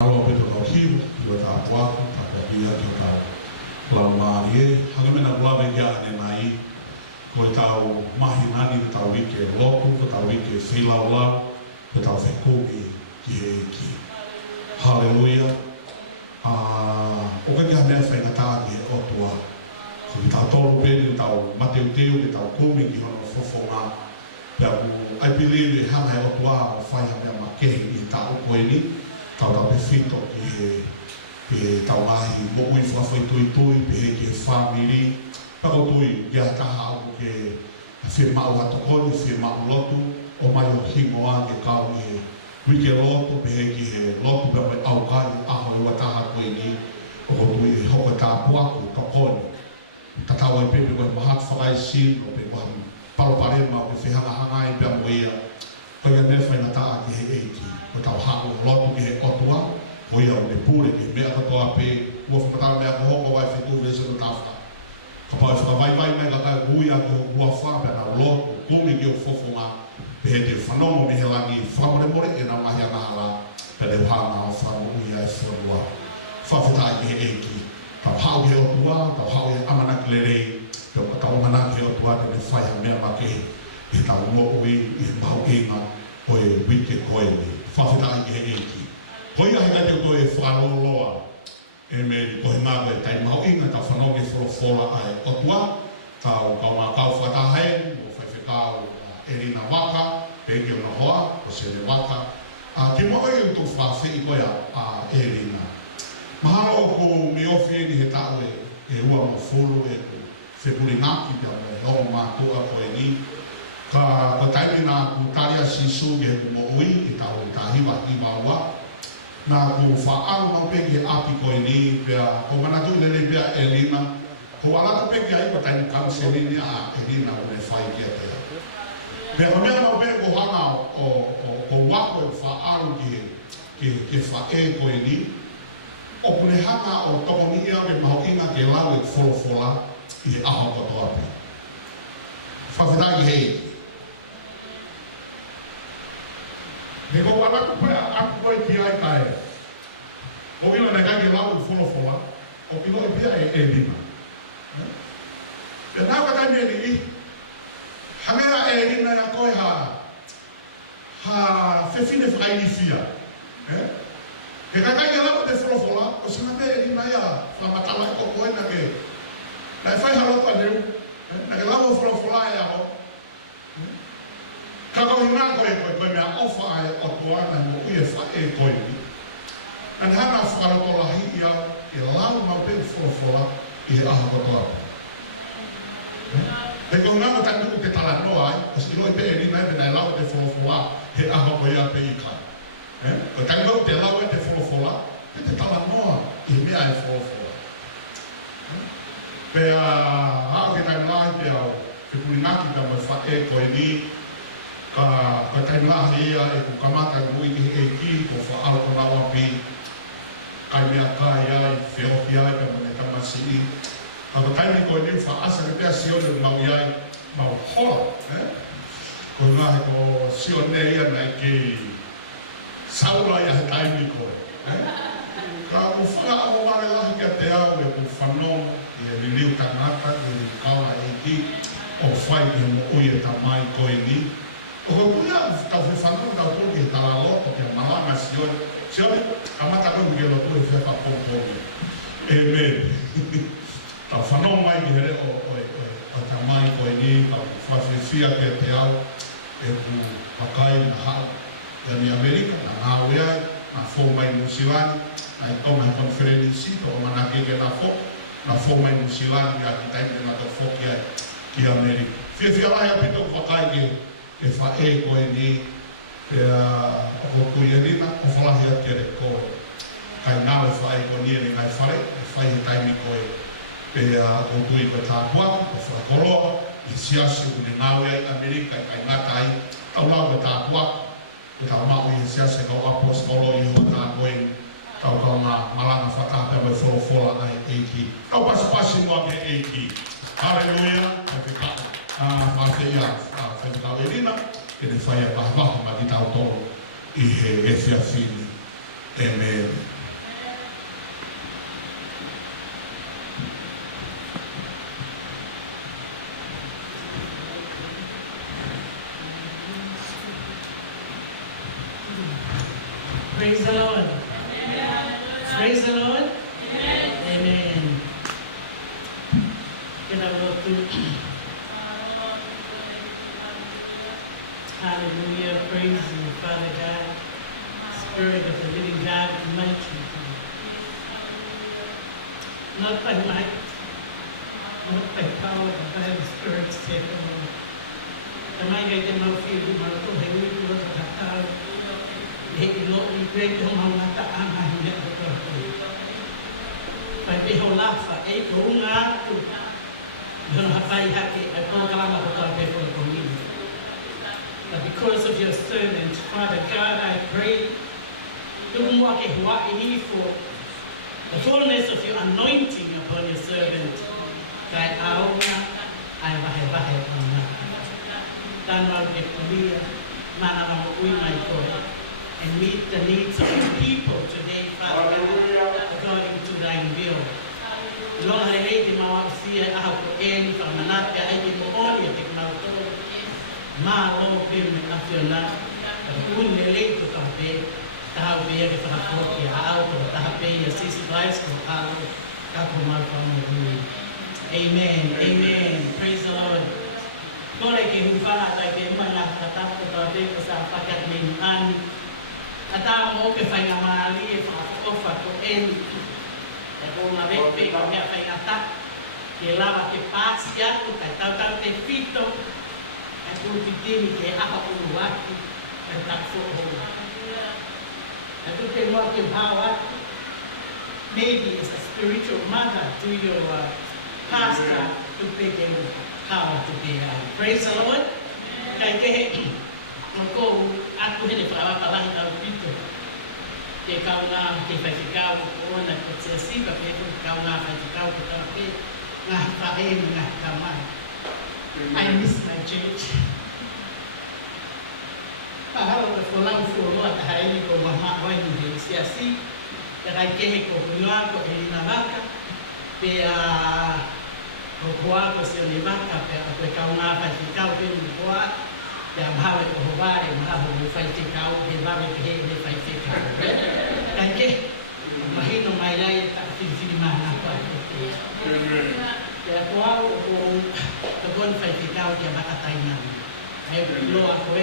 Alo pe to hiu, yo ta kwaku, ta pia to ta. La marie, hagamena blave ya ne mai. Ko tau mahinani ta wike loku, ko ta wike filaula, ko ta fekuki ki. Hallelujah. O ka kia mea whainga tāke o tua. Ko ki tau tolu pēni, tau mateu teu, ki tau kumi ki hono fofonga. Pea ku, I believe e hama e o tua o whaia mea makehi i ta ukoeni. Tau tau pe fito ki tau mahi mokui whawhai tui, pe he ki family. Pako tui, kia taha au ke whia mau hatokoni, whia mau lotu, o mai o hingoa ke kau i wike lotu, pe he ki he lotu pe mai au kai, aho e wataha koe ni, o tui e hoka tā puaku, tokoni. Ta tau e pepe koe mahat whakai sin, o pe koe paloparema, o pe whihanga hangai pe amoia. Koe ia newhai na taa ki he eiki, o tau haku lotu ki he otua, koe ia o ne pure ki mea katoa pe, ua whakatara mea kohoko wai whetu vese no tawha. Ka pau e whakawaiwai mai ka kai ui a ki ho ua whape na lotu, kumi ki o fofonga, pe he te whanomo me he langi, whamoremore e na mahi a ngahala, pe te uhanga o whanomo ui a e whanua. Whawhetai ki he eiki, tau hau ki he otua, tau hau he amanaki lerei, pe o tau amanaki he otua te ne whai a mea makehi, e tau mo'ui i mau inga o e wike koewe. Whawhetai ki he eiki. Hoi ahi kai te koe whakaloloa e me kohe ngāwe tai mau inga tau whanongi wholofola ai otua. Tau kau mā kau whatahae, o whaiwhekau Erina Waka, peke o na hoa, o Sere Waka. Ki moa i uto whawhi i koe a Erina. Mahalo o ko mi ofi ni he tau e ua mo fulu e ko whepuri ngāki pia me o mātua koe ni. Ka taimi nā ku taria sisu ke ku mo ui i tau ta hiwa ua. Nā ku whaaru mau peki e api koe ni, pia ko manatu i lele pia Elina. Ko alatu peki a ipa taimi kaunselini a Elina o ne whai kia tea. Pia ko mea mau peki ko hanga o wako e whaaru ke whae koe ni. O kune hanga o toko ni ia me maho inga ke lau e wholofola i he aho koto api. Whawhetaki hei. Ne ko anatu koe aku koe ki ai kae. O ilo ne kai ke lau e wholofola, o ilo e pia e lima. Pia nau ka kai mea ni i, hangea e lima ya koe ha whewhine whakainifia. Ke kai ke lau te wholofola, o singa me e lima ya whamatala e koe na ke. Na e whai halapa neu, na ke lau o wholofola e aho. Ka kau hinga koe mea ofa ai o tuana mo ui e whae koe ni. An hana whakarotolahi ia e lau mau pe wholofola i he aha kotoa. He ko ngā mo tanduku te tala noa ai, as ilo i pe e rina e pena e lau te wholofola he aha koe ia pe i kai. Ko tanduku te lau e te wholofola, te tala noa i mea e wholofola. Pea hao ke taimi lahi pe au, te kuringaki ka mai whae koe ni, ka taimi lahi ia e ku kamata ngui ki he ki, ko whaaro ko lawa pi, kai mea kai ai, whiohi ai, ka mene tamasi i. Ka taimi koe ni whaasa ke pia sione mau iai, mau hola, ko ngahe ko sione ia nei ki saura ia he taimi koe. Ka ku whanga aho ware lahi kia te au e ku whanong i e riliu tanata, i e kawa e ki, o whai ki he mo ui e tamai koe ni. O ko kuia tau whanong tau toki he tala loto kia malanga sione. Sione, amata koe ke loto e whepa pōpōni. Amen. Tau whanong mai ki here o tamai koe ni, tau whawhiwhia kia te au, e ku pakai na hao. Ia ni Amerika, na ngāwe ai, na fō mai Nusilani, na i tonga he konferenisi, to o manake ke na fō mai Nusilani, ia ki taime na tau whoki ai ki Amerika. Whiawhia lai apito ku pakai ke whae koe ni, pia o kui erina, o whalahi a kere koe. Kai ngāwe whae koe ni e ngai whare, e whai he taimi koe, pia o kui koe tāpuaki, o whakoroa, i siasi o kune ngāwe ai Amerika, kai ngata ai, tau lau koe tāpuaki, ke tau mau i siase kau apostolo i hoa tākoe, tau kau ngā malanga whakāpea mai wholofola ai eiki. Tau pasipasi mua ke eiki. Hallelujah, kai whikaka. Whawhia, whaikau Erina, ke ne whaia pahawaha ma ki tau tolo i he whiawhini. Amen. Praise the Lord. Amen. Praise the Lord. Amen. Amen. Can I go through? Hallelujah. Praise you, Father God. Spirit of the living God, mighty God. Not by might, not by power, but by the Spirit, saith the Lord. The might I get my feet, my little baby, was a tatar. He no regret the mamata ama hindi ko to. Pag iholafa, kuunga to. Doon hapay haki, ay kung kalama ko to for the community. But because of your servant, Father God, I pray for the fullness of your anointing upon your servant. Kay auna ay bahay-bahay ang tanwag de Korea, manamang uwi my God, and meet the needs of your people today, Father God, according to thine will. Long halilay di mawakasiya ahap ko en, pangmanat ka ay di mo oli at ikmauto. Malo pim nasyonal, kung nilay ko kampi, tahabi ang itakapot, iaaw ko, tahabi ang sisipais ko, alo, kakumal pa mo. Amen, amen, praise the Lord. Kung ay kihumpala, ay kihumpala, tatap ko tabi ko sa pakat minuan, at mo kifay nga maali, ofa ko en, at kung nabekpe, kung nga fay atak, kilawa kipasya ko, kay tawag te fito, at kung titimi kay akauluwaki, at takso ko. At kung mo kibawa, maybe as a spiritual mother to your pastor to pick him how to be. Praise the Lord. Kaya ko at ko hindi pa lang ang pito. Kaya kau na kipag-ikaw ko na kutsesiba kaya kau na kipag-ikaw ko tapi nga kain nga kamay. I miss my church. Pahalo ko lang fulo at haini ko mama ko hindi siya si. Kaya kaya ko kunywa ko ilinabaka. Kaya kukuha ko siya libaka. Kaya ako ikaw nga kipag-ikaw pinukuha. Kaya bahawa ko hubari, mahawa mo kipag-ikaw. Kaya bahawa ko kipag-ikaw. Kaya mahino may layo at pinilimahan ako. Kaya kuha ko kung kabon kipag-ikaw kaya makatay namin. Kaya lo ako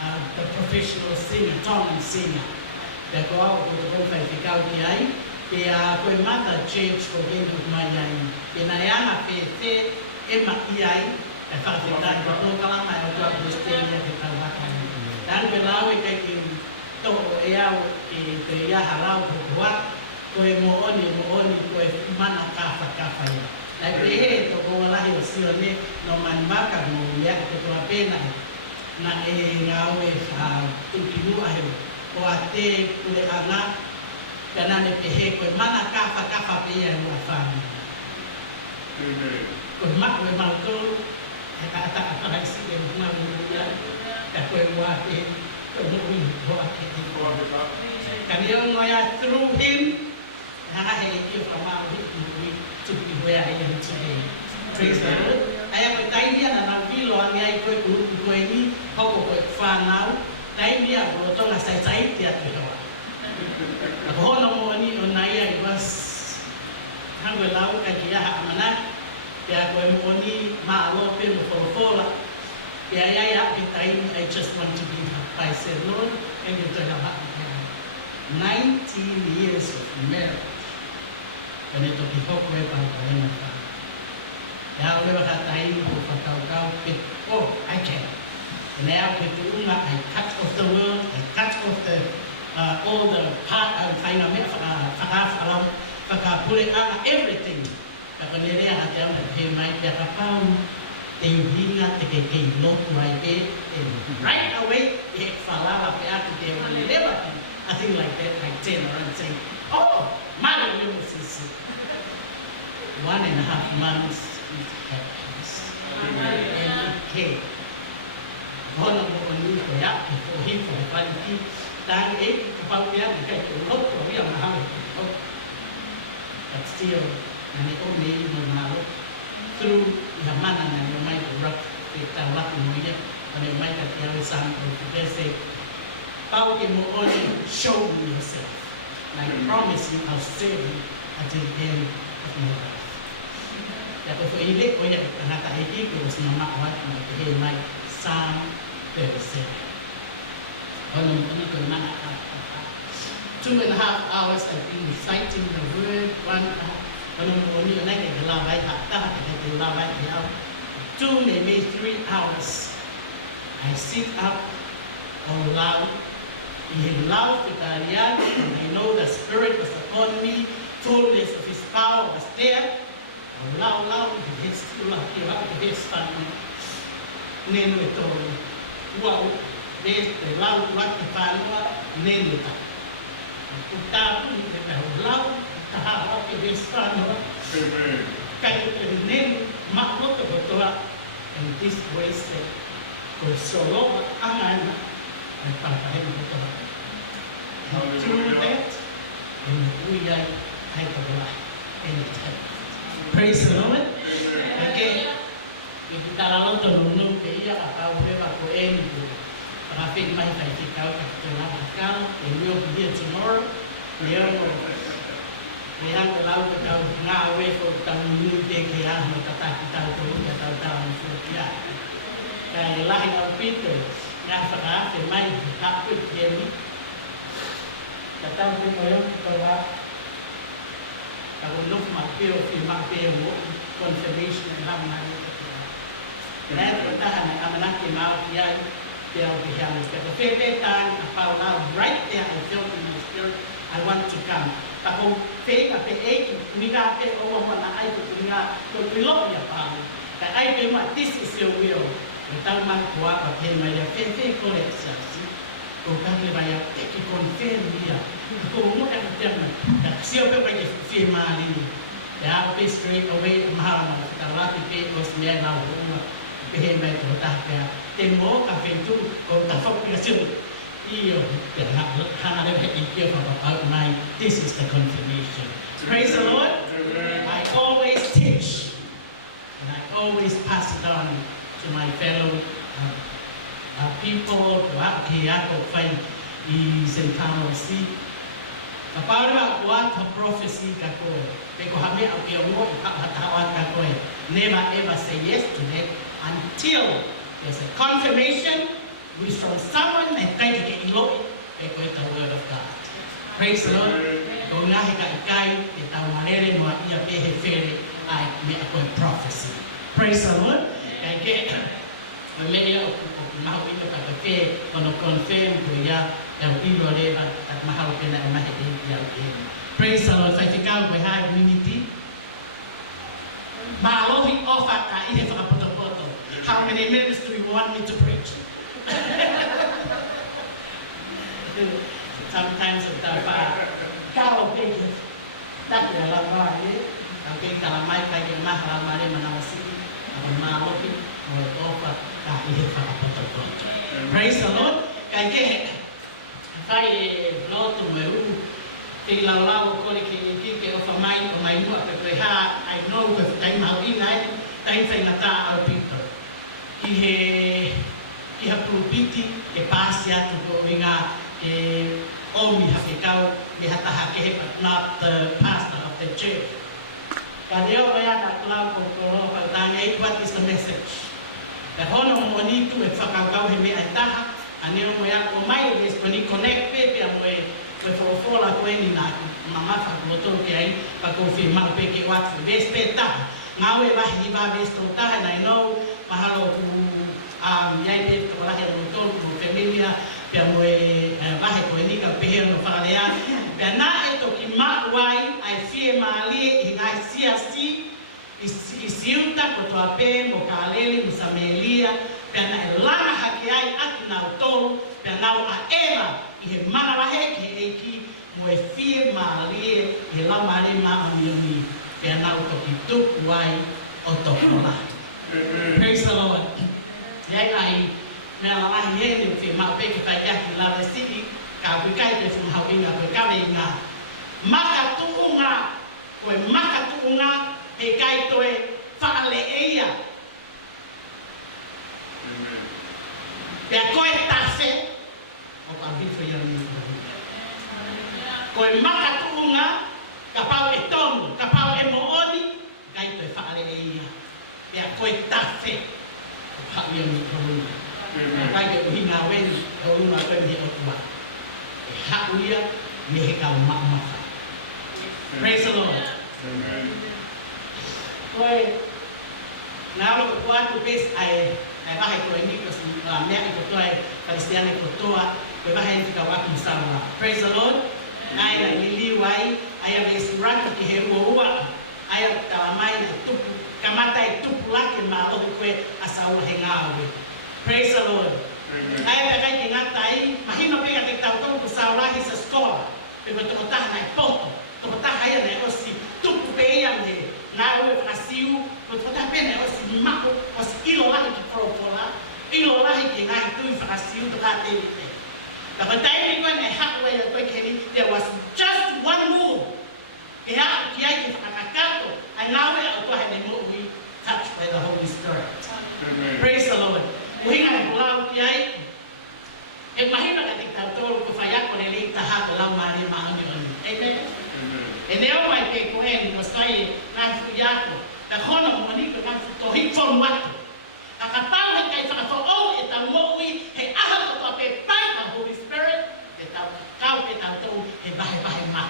the professional singer, tongue singer. Kaya kuha ko kung kabon kipag-ikaw kaya ako'y mata change ko hindi kumayayin. Pinayama pete, iyay, ay pagkitaan ko, kung kalang may ako ang gusto niya kitawakan. Dahil bilawi kay ito iyaw, ito iya haraw ko kuha, ko'y mooni, ko'y manakafa-kafa niya. Ay ito kung wala yung siya ni, no manmakag mo, iyak ko ito pena, na ngawe sa tukinuah yun, o ate, kuli anak, kanani pihe ko'y manakafa-kafa piya yung afami. Ko'y makwe malto, kata-kata siya yung mamuya, kako'y wate, ko'y wate. Kaniyong ngoya through him, nakahalik yung pamawit to be where I am today. Praise the Lord. Ay ako tayo niya na nagpilo ang niya ko'y ko'y ni, ako ko'y fanaw, tayo niya ko ito nga say-say tiyat ito. Ako na mo ni onaya was hanggang law kaya hamanak kaya ko mo ni maalo pero for kaya I just want to be by said Lord and you tell about 19 years of marriage and ito kiko ko pa na pa kaya ulo ba tayo ko pataw pit I can and now with the I cut off the world I cut off the all the part of everything. Pagkaliria at yung may kapang tinghinga tingin look right it right away it falala pa at they were never I think like that like 10 around saying oh my goodness is 1.5 months it happens and it came. One of the only for him for the quality tang e kapau dia kai lot ko dia mahal. But still, nani o me mo mahal. Through Yamana and you might rock with a lot of media, and you might have the some of the say, how can you only show me yourself? And I promise you, I'll save you until the end of my life. That if you look at it, and I think it was not what I hear my Psalm 37. 2.5 hours I've been reciting the word, 1 hour. Only the night the love I had, the love I have. 2, maybe 3 hours. I sit up all loud. He loved the Guardian, and I know the Spirit was upon me. Fullness of His power was there. Loud, His still up here, His family. Name it all. Wow, there's the loud, what the family, name it all. Utapu, the loud. Tahap ke Hispano, kaya name makhluk kebetulan, and this way said, "Kosolo angan ay papahay betul." Through that, we are high anytime. Praise the Lord. Okay, kita lalu terunung ke ia atau berapa ini tu. Traffic mai kai kita kau and we'll be here tomorrow. Yang kalau kita ngawe ko tang mute kaya kata kita tu kita tahu sudah. Kaya lain au Peter, yang sekarang semai tak pun jadi. Kata semua bahwa kalau nuk makpil confirmation yang mana. Dan kita hanya amanah kemau dia berbicara. Kata febetan apa right there I felt in my spirit I want to come. Tapi fake apa niga orang ai niga belok ya paham. Dan ai memang this is your will. Kita mah buat apa yang fake collection. Kau kan lebih take confirm dia. Kau mau kan terima. Dan siapa yang firma ini? Ya, straight away mahal. Kalau kita kosmetik nak rumah, behemai kita tak. Temo kafe tu kau tak fokus. This is the confirmation. Praise the Lord. I always teach and I always pass it on to my fellow people. Is in Tennessee. Kapag buat prophecy kakoy, pero kami ang iyong katawan kakoy. Never ever say yes to that until there's a confirmation. Which from someone and try to get low, the word of God. Praise the Lord. Kung nahi ka ikay, itaw manere mo iya pehe fere ay may ako'y prophecy. Praise the Lord. Kaya media mahal ito kakafe, kono confirm ko iya, yung ilo leba at mahal ka na mahigin iya. Praise the Lord. Sa ikaw, we have unity. Maalohi offer ka iya sa kapoto-poto. How many minutes do you want me to preach? Sometimes kita kalau pergi tak dalam hari, tapi kalau mai pergi mahal mari menawasi, apa malu pun obat kahir apa betul. Praise the Lord. Kayak lo tu meru, tilalau kau ni ofa mai buat terlihat. I know that time mau ini, time saya nata Peter. Iha pulpiti ke pasya to inga ke omi hakikau ihataha ke not the pastor of the church. Kadeo kaya naklau ko pagtanya what is the message? Kahono mo ni tu fakagaw himi ataha ani mo ya ko mai is ni connect pe mo for la ko ni na mama fa motor ke ai pa confirmar pe ke what respeta ngawe ba ni ba bestota and I know mahalo ku yai pe to la hero motor ku familia pe mo bahe ko ni ka pe no fa ya pe na eto ki ma wai I fear mali in I see isiuta ko to ape mo kalele musamelia pe na lana haki ai akina utolo pe na a eva i mana wa heki eki mo fear mali e la mali ma amioni pe na to ki tu wai otokola. Praise the Lord. Yai ai me la wa hene fe ma pe ki pa ya ki la vesti ka kai te fu hau inga ko ka inga maka tuunga ko maka tuunga he kai toe whaale eia pia koe tase o ka bifo ia ni ko maka tuunga ka pau e tonu ka pau e mooni kai toe whaale eia pia koe tase o ka ia ni koruna kai te uhinga weni koruna koe mi o tua e hauia me he kau maamasa. Praise the Lord. Koe nalo ko kuatu pes ai bahe ko ini ko mea ko toa Palestina ko toa ko bahe tika watu sawa. Praise the Lord. Ai na lili wai ai a restaurant ki he ua ai ta mai na tupu kamata e tupu lake ma o ko asau he ngawe. Praise the Lord. Ai ba kai tinga tai mahino pega te tau ko sawa hi sa skola. Pe ko to ta na poto. To ta hai na o si tupu pe ia ne. Na o frasiu ko to ta pe na o si mako o si ilo la ki propola. Ilo la ki ngai tu frasiu to ta te. La batai ni ko na hakwe ya ko keni there was just one move. Ke ha ki ai ki fakakato. Ai na we o to ha ne mo we touched by the Holy Spirit. Praise the Lord. Uhinga ni pulau ki ai. E mahina ka tik tau tolu ko faya ko le ta ha ko la mari ma ani ani. Amen. E leo mai ke ko en ko sai na fu yako. Ta hono mo ni ko na fu to hi fon watu. Ka ka pau he kai fa fo o e ta mo wi he aha ko to pe pai ka Holy Spirit. E ta kau pe ta to he ba ma.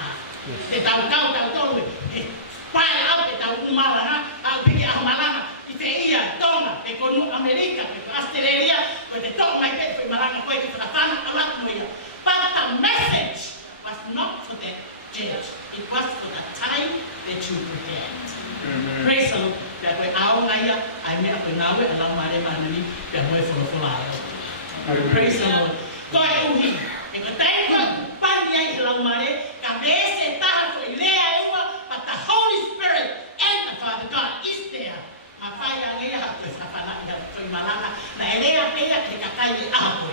E ta kau to he pai au pe ta umala ha au pe ki amala. Ia tona e konu Amerika e Australia ko te to mai pe foi maranga ko e te fana ala moia. But the message was not for that church. It was for the time that you prepared. Praise the Lord. That we au ngai ai me ko nawe ala mare manani pe mo fo fo la. Praise the Lord. Ko e uhi e ko tai ko pandia i la mare ka bese ta ko lea ua but the Holy Spirit and the Father God is there. Mafaya ngia ha te fana ia foi malanga na elea pea ke kakai ni apo.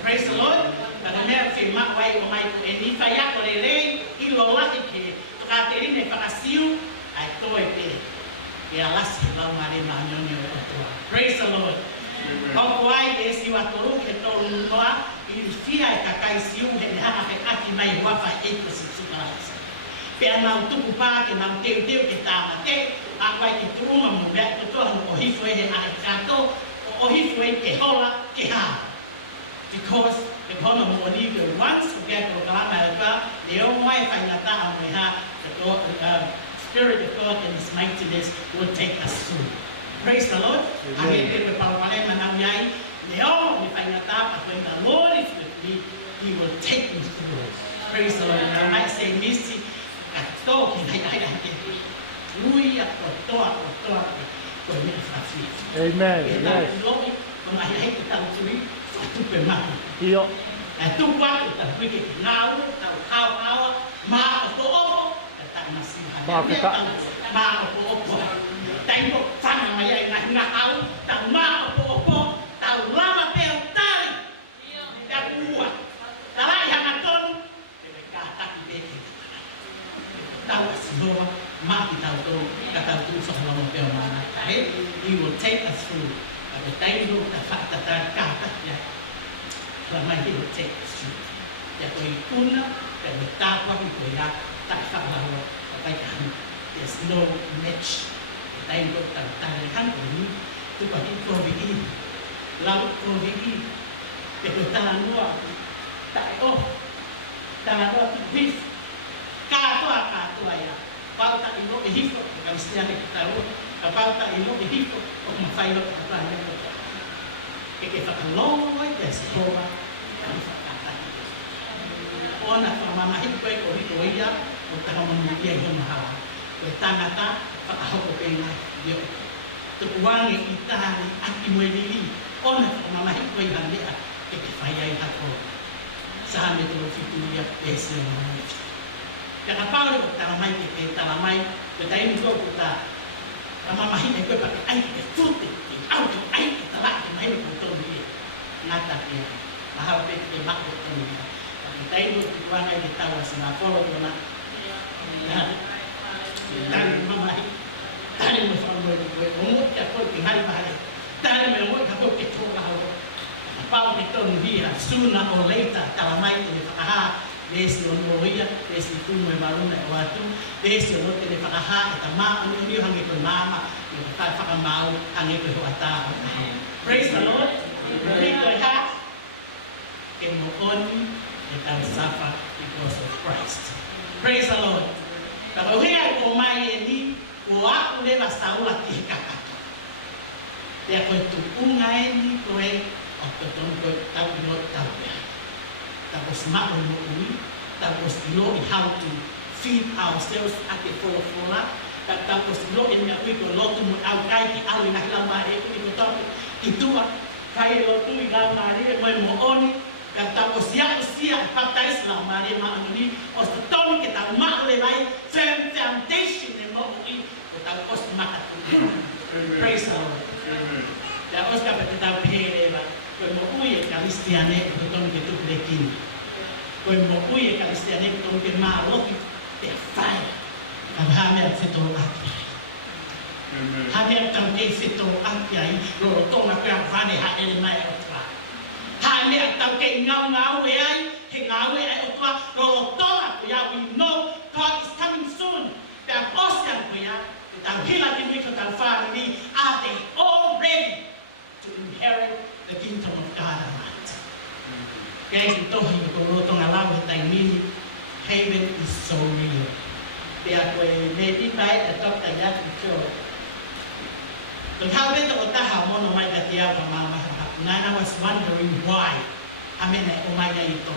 Praise the Lord. Kana mea fi ma wai o mai ko eni faya ko le I lo la ke to ka te ni fa siu ai toi pe. E ala si la mare ma nyonyo o to. Praise the Lord. Ko wai e si wa toru ke to noa I fia e kakai siu he ha ke aki mai wa fa e ko si sukala. Pe ana tupu pa ke na te ke tama te a vai ki truma mo me to to o hifo e ai kato o hifo e ke hola ke ha because the hono mo ni the once we get to America the o mai fa na ta mo ha the Spirit of God and His mightiness will take us through. Praise the Lord. Amen. Ke pa pale manang yai the o ni fa na ta when the Lord is with me He will take me through. Praise the Lord. I might say Misty to ki ai Lui a toa ko ni fasi. Amen. Yes. Lomi ko mai ai ta tui tu pe ma. Io. E tu kwa ta ku ki ngau ta kau ma ko ta na si ha. Ma ko tai mo fana mai ai na au ta ma ko ta lama pe tari. Ta bua. Ta lai ha na ton. Ka ta ki be. Ta si Maki tau tau kata tu sohla mo pe mana. He will take us through. The time do the fact that kata ya. Lama he will take us through. Ya ko ikuna ka betapa ko ya tak fa lawa kai kan. There's no match. The time do ta ta kan ni tu pa ki ko bi. Lau ko bi. Pe ko ta no ta o. Ta no bi. Ka to ya. Pauta ino e hifo ka Kristiane ki tau ka pauta ino e hifo o mafailo ka tane ko ke fa long way des toma ka fa kata ona fa mama hiko ko hiko ia o ta mo ni ye ho maha ko tangata fa ho ko pe na yo to wangi itani aki mo ni ona fa mama hiko ia ndea ke fa ia ha ko sa me to fitu ia pese ya kapau ko talamai ke talamai ko tai ni ko ta mama hi ko pa ai ke fruit au ai ke tala ke mai ko to ni nata ke mahal pe ke mak ko ni Tayo ko nga itawa sa follow ko na. Tani mamay. Tani mo sa mo ko. Umot ka ko tingali bahali. Tani mo umot ka ko kito ako. Pau kito niya sooner or later talamay ni pakaha. Desi ono hiya, desi tu mo maruna watu, desi ono te pakaha eta ma ono ni hangi ko mama, ni pakamau hangi ko ata. Praise the Lord. Bring your heart. Kemokoni that will suffer because of Christ. Praise the Lord. Pero hiya ko mai ni o aku le basaula ki kakato. Dia ko tu ungai ni ko e o to ko tau no tau. Tapos makon mo ui, tapos know how to feed ourselves at the fola. Tapos know in nga ko lotu mo au kai ki au na lamare ko ito itua kai lotu ina mare mo oni. Tapos ya usia baptize lamare ma ani os tomi ke ta ma le vai foundation de mo ui tapos makatu. Praise the Lord. Ya os ka petita pere ba. Ko ui Cristiane ko tomi ke tu plekin. Ko mo ui Cristiane ko tomi ke ma lo ke fire. Kabhame fito api. Hame tam ke fito api ai lo tonga ka vane ha ele mai otra. Hame tam ke ngau e ai he ngau e ai otra lo tonga ko ya we know God is coming soon. That Oscar ko ya tam hila ki we ko tam fa ni are they all ready to inherit the kingdom of God around. Guys, ito hindi ko lutong alam at I mean heaven is so real. Kaya ko maybe by the doctor yat ito. Kung habi ito ko taha mo no may katiya pa mama. Nana was wondering why. Amen ay umay na ito.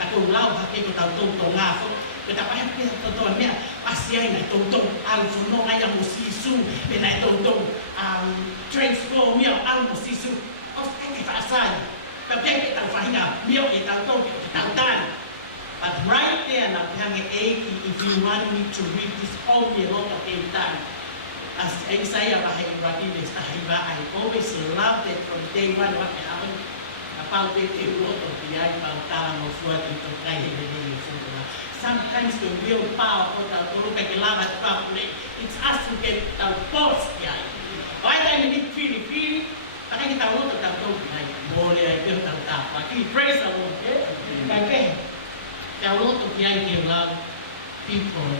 Kakulaw haki ko tawtong nga ako. Kita pa yung pinatotoo niya. Asyay na itong alfuno ngayon mo sisu. Na itong transform niya ang mo sisu. O ay kifasay. Kapag kita fahinga. Miyo itawtong itawtan. But right there, if you want me to read this only a lot of time, as Isaiah I always loved it from day one. What happened about it, a lot of the about of what it took. Sometimes the willpower of the it's us to get our force. Why do we need feel? I think it's a lot of the praise the Lord. Okay. Kaya lot of the idea love people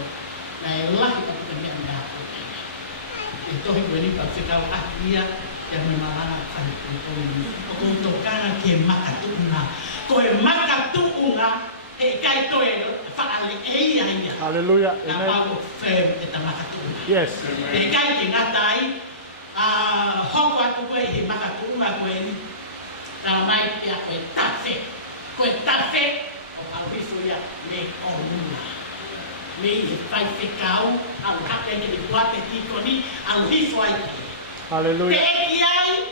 na lahi ka pagkamihan na ako. Ito hindi pagsikaw at niya yang may mga kanitong o kung ito ka nga kaya makatuunga. Kung makatuunga, kaya ito faali niya. Hallelujah. Na pag-firm ito makatuunga. Yes. Kaya kingatay, hokwa ko makatuunga ko yun. Ramay kaya ko tafe. Ko tafe. Ang piso ya may onuna. May ipagpikaw ang hakay ni buwate tiko ni ang piso ay Hallelujah. Kaya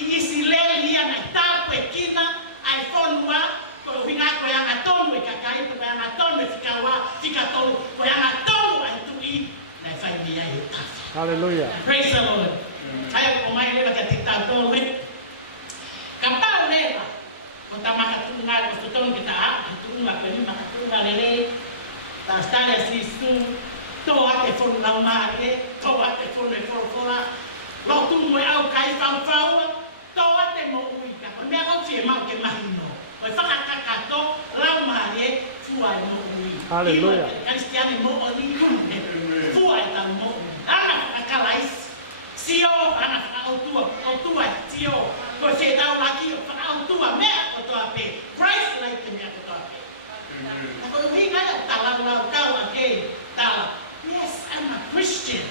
iisilel hiya na tapwe kina ay fonwa ko hinga ko yang aton we kakai ko yang aton we fikawa fikaton ko yang aton ay tui na fay niya ita. Hallelujah. Praise the Lord. Kaya ko may leba katita to we. Kapal leba. Kung makatunga ko tutong kita makatunga lele ta stare sistu to ate for na mare to ate for ne for fora lo tu mo au kai fam fau to ate mo uika me ako fie ma ke mahino o fa ka ka to la mare fuai mo ui Hallelujah. Cristiano mo oli fuai ta mo ana ka lais sio ana autua sio ko se ta laki fa autua me ko to ape Christ like me ko to ape. Ako hindi kaya talaw kau again. Yes, I'm a Christian.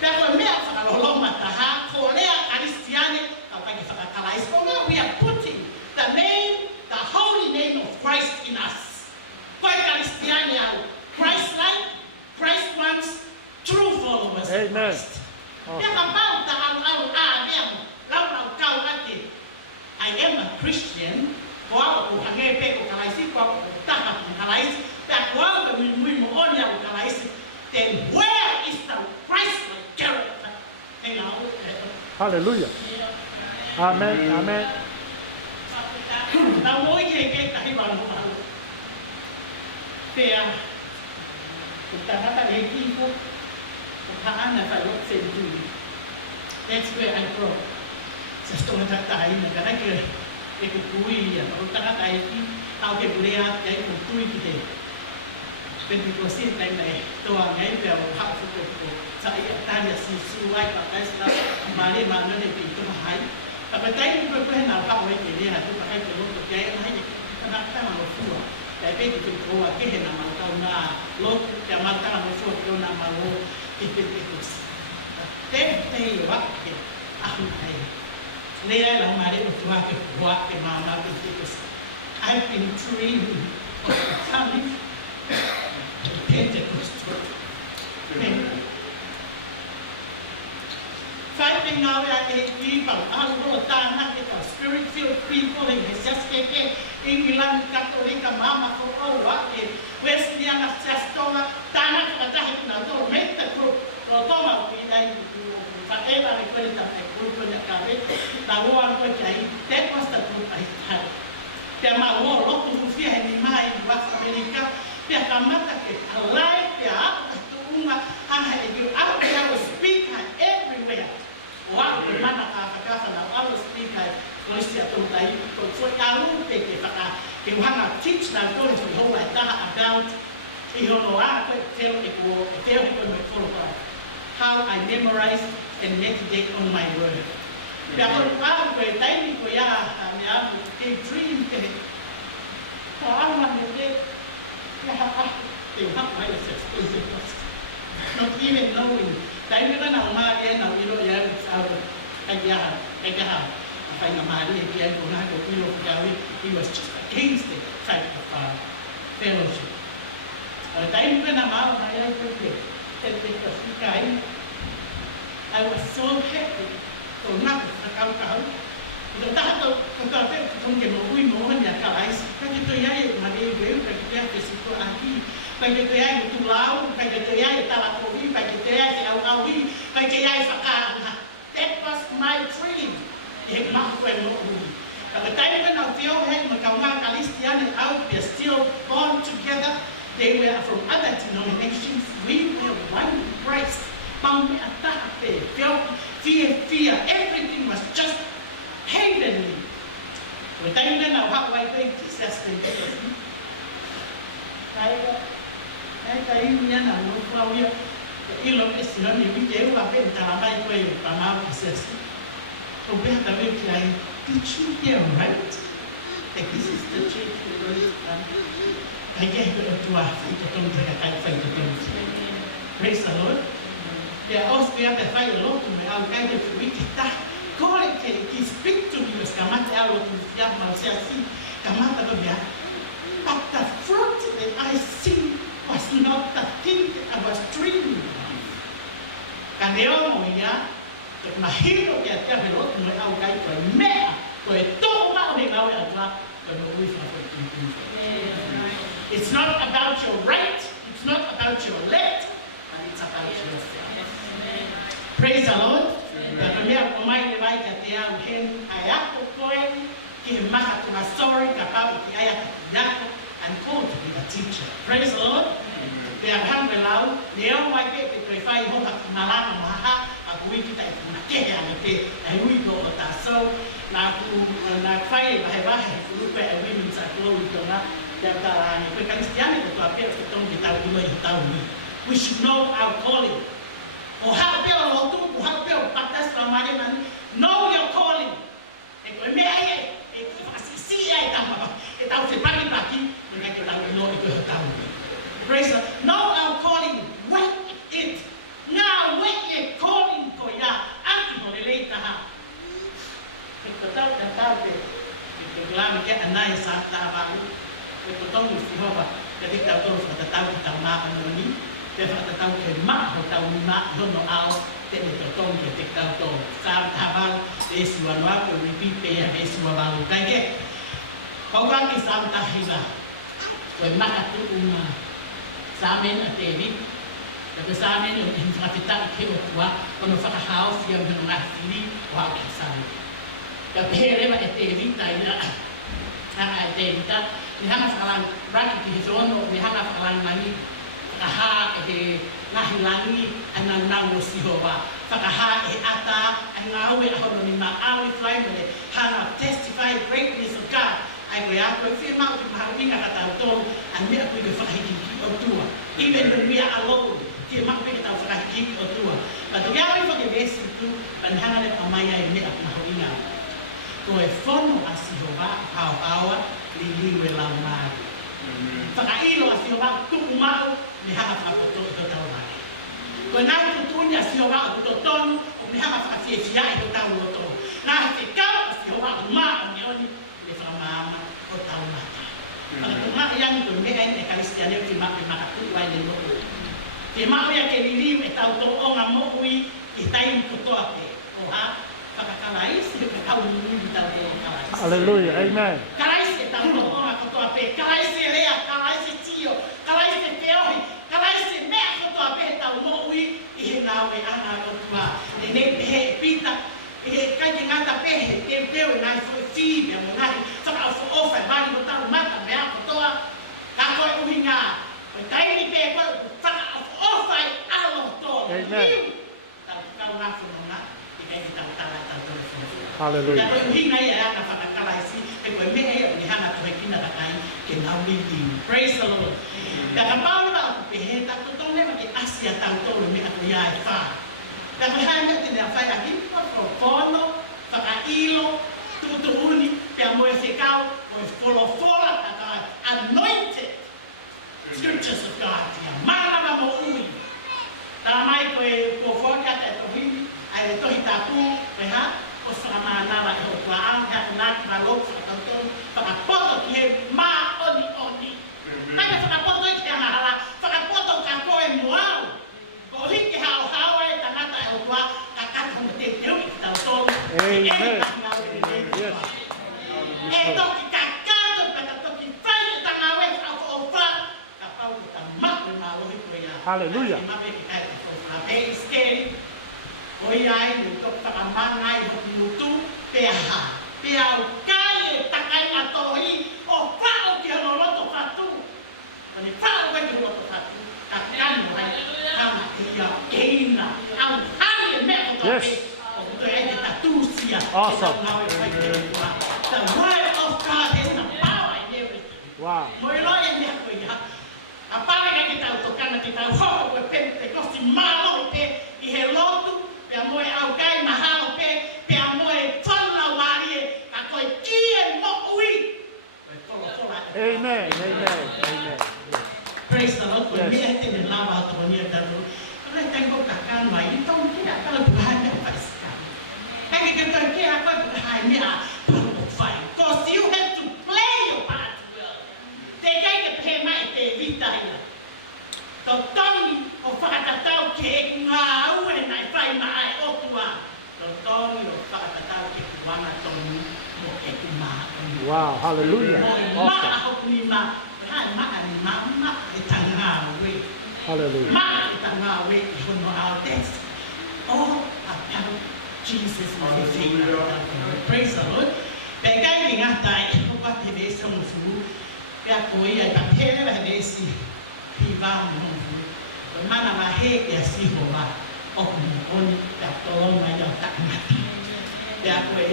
Pero me fa lo mataha ko lea Cristiane kapag ifakalais ko nga we are putting the name, the holy name of Christ in us. Kwa Cristiane au Christ like, Christ wants true followers of Christ. Kaya kapag kau ate I am a Christian. Ko hange pe ko kalaisi ko taka ko kalaisi ta ko we mo onya ko kalaisi then where is the Christ like character in our Hallelujah. Amen. Amen. Na mo ke ta hi ba no Pea, kutangata ekipo, kuhaana falok senturi. That's where I grew. Sa stong tayo na kanake ekukui ya, kutangata eki, tao ke bulea kaya kukui kite. Pwede ko sin tayo na toa ngayon pero hapso ko sa iatanya si suway pa tayo sila mali mano na ito mahay. Kapag tayo ko na pa ko kaya na to pa kayo ko kaya na kanakta mga fuwa. Kaya pwede ko kihin na mga tao na lot kaya mga tao na fuwa ko na mga ipitikos. Tayo wakit ako ay nila lang mali mo tuwa ke fuwa ke mga ipitikos. I've been trained of becoming Pentecostal. Fighting now at a people, as well as spirit-filled people in the Saskatchewan, England, Catholic, Mama, for all what in Wesleyan, Saskatchewan, Tanak, Atahik, Nado, make the group, Rotoma, whatever I call it, a group in the cabinet, the war, that was the group I had. There are more lot of fear in mind, West America, there are matter, alive, there are you out there will speak everywhere. Wow, the man of I will speak like Christian to like so I will take it. If I want to teach that going to hold like that about you know I could tell people how I memorize and meditate on my word. Because I will tell you I am dream. So I want to say, they have my experience. Not even knowing. Dahil nila na umaga na ilo yan sa kaya apa yang mari dia guna ko ilo gawi he was just against it type of fellowship. Dahil nila na mau na yan ko I was so happy to not kau itu tak tahu kalau kita mungkin mau hanya kalai kan itu ya mari beliau kerja di situ lagi bagi dia itu lau bagi dia itu talakowi bagi dia itu awi bagi dia fakar that was my dream yang mak kuat mau kalau tadi kan Theo had mengkawan Kristian out they still born together they were from other denominations we were one in Christ pang attack fear everything was just heavenly. When time na nawak way ko Jesus din. Tayo niya na mo ya ilong islam ni video wa ben talamay ko yung pamaw Jesus. So be ta be kay did you hear right? Like this is the church we I get to dua ito tong kay praise the Lord. Ya os we have the fire Lord to me au kay to we kita God can speak to me kamata alo ya malsiasi kamata babya but the fruit that I see was not the thing that I was dreaming of kaneo mo ya mahiro ya ta pero mo au kai ko mea ko to ma ni au ya ta ko no wi fa it's not about your right it's not about your left but it's about yourself praise the Lord. Pagkakaya kumay ni Rai Katia uhen ayako koen ki maka tuma story kapag ki ayako yako and called to be the teacher. Praise the Lord. Kaya hang belau niyo wai ke prefai ho ka malama maha aku kita itu nak ke ane ke ai ko ta so na ku na fai bahai ku pe ai min sa ko itu na dan tarani pe Kristiani ko apel ke tong kita tahu we should know our calling. O hapel o tu o hapel patas ramai man know your calling e ko me ai e si ai tam ba e tau se pagi pagi me ke tau no e ko tau praise know our calling what it now what it calling ko ya anti mo le ta ha e ko tau ke glam ke anai sa ta ba e ko tau si ho ba ke tau to sa tau tau ma niแต่พระเจ้าเคยมาเขาเจ้ามีมาโดนเอาแต่เด็กต้องเด็กเจ้าโตสามทาบังเอสวันว่าเป็นวิธีเปียเอสวันบางใครแก่เขาก็มีสามตาหิบะเคยมาตุอุมาสามเมนเตวิแต่เป็นสามเมนอินฟราฟิตังเขียวว่าคนฟังเฮาส์ยังเป็นมาสิลีว่าแค่สามแต่เพื่อนเรียกว่าเตวิตายนะถ้าเตวิตา ni hanga whakalang raki ki he tono, ni hanga whakalang nani, whakaha e he ngahi langi, a ngā nau o Sihowa. Whakaha e ata, a ngā ue ahono ni ma awi whaimele, hanga testify greatness of God. Ai koe a koe whia mau ki maha winga ka tau tonu, a mea koe koe whakahiki ki o tua. Even when we are alone, ki maha koe ka tau whakahiki ki o tua. But the awi whakevesi tu, pan hanga le pamaya e mea ki maha winga. Koe whono a Sihowa, hao hawa, li liwe lau maari. Whakailo a Sihowa, tuku mau, me hanga whakapoto i ho tau mai. Koe nai tutuni a Sihowa o kuto tonu, o me hanga whakawhiewhia i ho tau o tonu. Nā he kau a Sihowa o maa o ni oni, me whakamama o tau mata. Whakatunga iangi koe mea ine e karistianeo ki mape makatu ai le moku. Te mau ia ke liliu e tau to onga moku i taimi kotoa pe. O ha, whakakalaisi e tau nini i tau to o kalaisi. Hallelujah. Amen. Kalaisi e tau to onga kotoa pe. Kalaisi e rea, kalaisi tio, kalaisi e teohi, kalaisi e mea kotoa pe tau moku i he nawe ana o tua. Ne ne he pita, e kai ki ngata pehe, te teo e nai fo e whibe mo nai, whaka o fo ofa e bani o tau mata mea kotoa, ka koe uhi ngā. Koe taimi pe koe, whaka o fo ofa e alo toa. Amen. Tau kau ngā whono ngā, i kai ki tau tala tau tau whono. Ka Hallelujah. koe uhi ngā ia aka whakakalaisi, e koe mea e o ni hana koe kina takai, ke nau lili. Praise the Lord. Ka ka paura o pehe, ta kutone ma ke asia tau tolu mea koe ia e whaa. Ka koe hana tene a whai a hipa, whono, whakailo, tutuuni, pia moe whikau, moe wholofola, ka anointed scriptures of God. Mana mo ui. Tā mai koe whokia te tohini, ai le tohi tāpū, koe ha, o whakamānawa e ho kua au, hea kunaki ma lok whakatautonu, whakapoto ki he mā oni oni. Mai ka whakapoto i te amahala, whakapoto ka koe moau. Ko hiki hao hao e tangata e ho kua, ka kata me te teo i te tautonu. Amen. Yes. E toki ka kato, ka toki whai e tangawe au o wha, ka pau ka mape mā lohi koe ia. Hallelujah. Ka mape ki kai te whai very scary. Oi ai, ni tok whakamangai ho ki mutu, pea ha. Pea o kai e takai ngā tohi, o whao ki hono roto whatu. Kone whao koe ki roto whatu, ka kanu hai, hana ia keina, au hari e mea koto Yes. o kuto e te tatusia. Awesome. The word of God has the power in everything. Wow. Moi loa e mea koe ia. A pare ka ki tau tokana ki tau hoko koe pente kosi malo pe i he lotu, pea moe au kai mahalo pe, pea moe whanau warie, ka koe kie mo ui. Koe tolo tola e. Amen. Amen. Amen. Praise the Lord. Koe Yes. mea te me lawa ato ni e tatu. Koe tengo kakan mai, i tau kia kala puhai mea whaisika. Heke ke koe kia koe puhai mea paro whai. Because you have to play your part well. Te kai ke pehe mai te vita ia. Tau tongi o whakatatau ke e ngā ue nai whai mai o tua. Tau tongi o whakatatau ke kuanga tongi mo e ku maa tongi. Wow. Hallelujah. Mo e maa Awesome. hoku ni maa. Hai maa ni maa e tanga ue. Hallelujah. Maa e tanga ue i hono au test. All about Jesus my Savior. Praise the Lord. Pea kai ki ngata e hoka te vesa mo suru. Pea koe ai pa pere wa vesi. Hiva mo suru. Mana wa he e a Sihowa. O mo oni pea tolonga i au takmata. Pea koe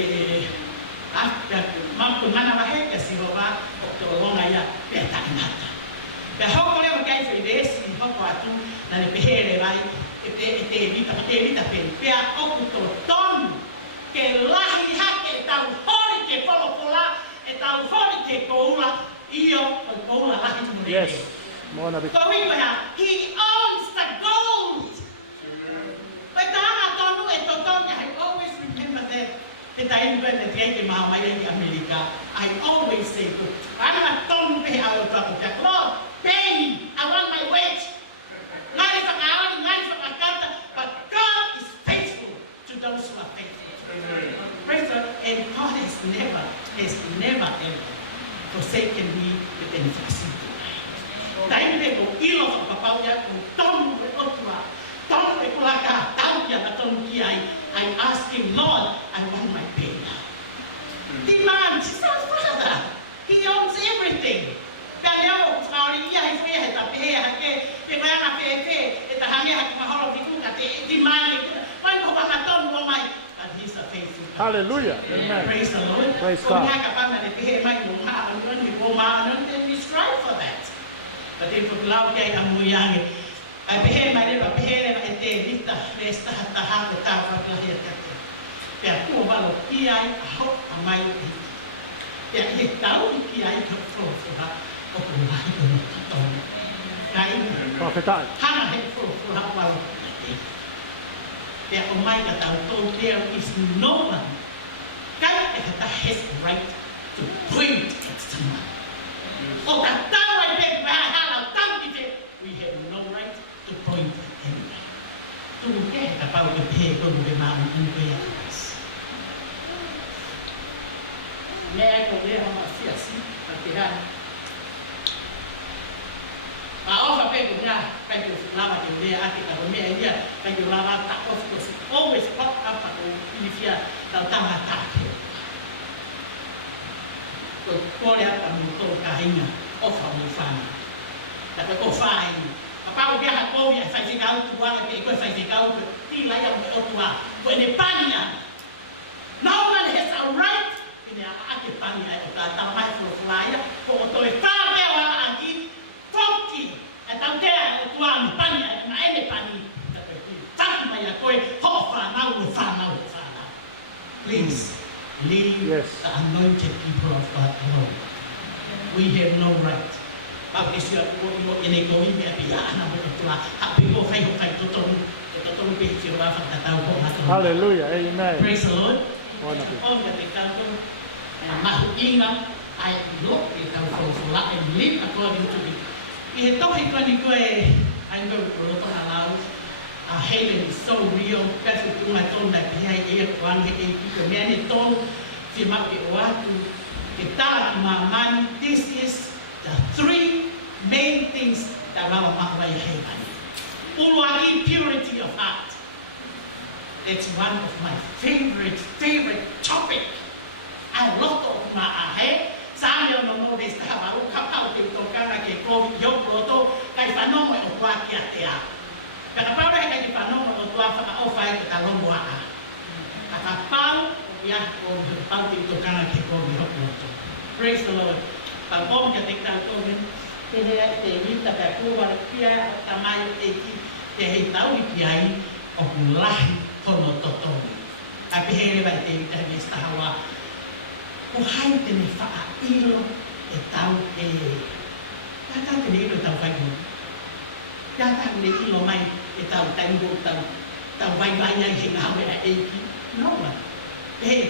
pea mampu mana wa he e a Sihowa. O tolonga i a pea takmata. Pea hoko leo kai whi vesi hoko atu na le pehere vai. E te evita peni. Pea oku to tonu. Ke lahi hake e tau hori ke polopola, e tau hori ke koula, io o koula lahi mune. Yes. Mona be. Ko wiko hea, he owns the gold. Koe tahanga tonu e to tonu, I always remember that. Te tainu e te teke maha mai e Amerika, I always say, ana tonu pehe au tapu pia, Lord, pay me, I want my wage. Ngari whakaawani, ngari whakakata, but God is faithful to those who are faithful. Praise God. And God has never ever forsaken me with any facility. Taime ko ilo sa papau ya ko tonu e otua, tonu e kulaka, tau kia na tonu ki ai. I ask him, Lord, I want my pay now. Demand, he's our Father. He owns everything. Hallelujah. Amen. Praise the Lord. Praise Kung God. nakapag na nagbihe may mukha ang yun, bumaan, then we strive for that. But if we love kay ang muyang, ay bihe may rin, bihe rin ay dita, resta hatahan ko tapos lahir kate. Kaya kung balo, iyay, ahok, amay, kaya itaw, iyay, kapro, o kung lahat ko ng katong. Kaya, Prophesy. hana hekro, fulang balo, kaya kung may katawtong, there is no one that has the right to point at someone. O katawad din, mahalaw, tangkite, we have no right to point at anyone. Tungkol kaya kapag kapihe ko ng bimaang ang kaya kapas. May ako liya ang masiyasi, pagtihan. Offer people now, thank you for lava in there, I think I will make idea, thank you lava, of course, always pop up at if you are down attack. So, call out and you go kahina, offer me fine. That will go fine. Kapag dia hako ya fighting out to one ke ko fighting out ti la ya ko tua ko ne pania. No one has a right in a ake pania ta ta mai flya ko to e pa be wa agi funky atau dia tuan pani na ene pani tak mai ko ho fa na u fa na. Please leave the anointed people of God alone. We have no right. Pag isya ko ini ko ini biya na mo tula happy ko fay totong be sira fa tataw ko nato. Hallelujah. Amen. Praise the Lord. Wonderful. Oh, ketika ko mahuingan ay look ikaw for and live according to it. Ito ikon ko I'm going to look at allow healing is so real. Kasi kung matong na kaya iwan ko many tong si makiwatu kita maman. This is the three main things that will make heaven. Ulwagi, purity of heart. It's one of my favorite topic. I love to maahe. Sabi ang mga besta baru kapal tito kana ke COVID yung proto kay paano mo okwa kiatia. Kaya pa ba kay paano mo okwa fa ofay ka talong buha. Kapal ya ko pag tito kana ke COVID yung proto. Praise the Lord. Pag om ka tikta to men kaya minta ka ko wala kia tamayo eki kaya tao ikiai okulahi tono totomi. Abi hele ba te besta hawa. O hai tene faa ilo e tau Yata tene ilo tau vai mo. Yata tene ilo mai e tau tango tau vai ai hinga hawe a eki. No wa. Hai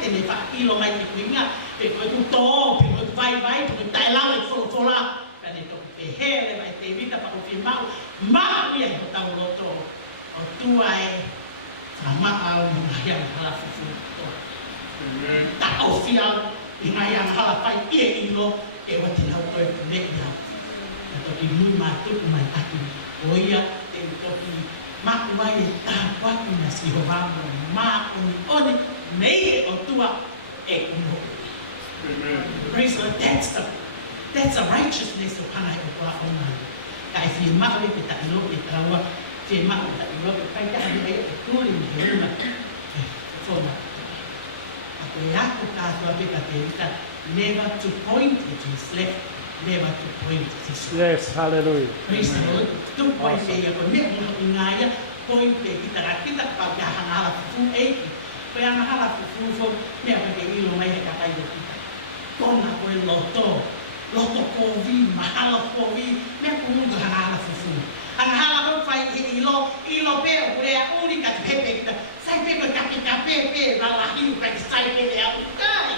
tene faa ilo mai e kuinga e ko tu to pe ko vai ko tai la e fola. Kani to e hele vai te vita pa ko firmau. Ma ia ko tau loto. O tuai sama au yang hala fufu. Tak official inayang halapai ia ilo ke wati lau toi nekya atau imu matu mataki oya tentoki mak wai ta wati nasi hobamu mak oni nei otua ekuno. Praise the Lord. That's the righteousness of Hana Oklahoma. Kaya si mak wai kita ilo kita wa si mak kita ilo kita dia ekuling hirma forma. Aku kata kita never to point at his left, never to point at his right. Yes, hallelujah. Praise the Lord. Tu point dia ko ni mo ingaya point kita paghahanap fu eki. Kaya mahalap fu fo ni apa ke ilo mai ka kai kita. Kon na ko loto ko vi mahalap ko vi ni ko mo hanap fu. Ang halap fai ilo pe ure uri ka pepe kita. Sai pepe ka pepe lalahi ka sai pepe ya ukai.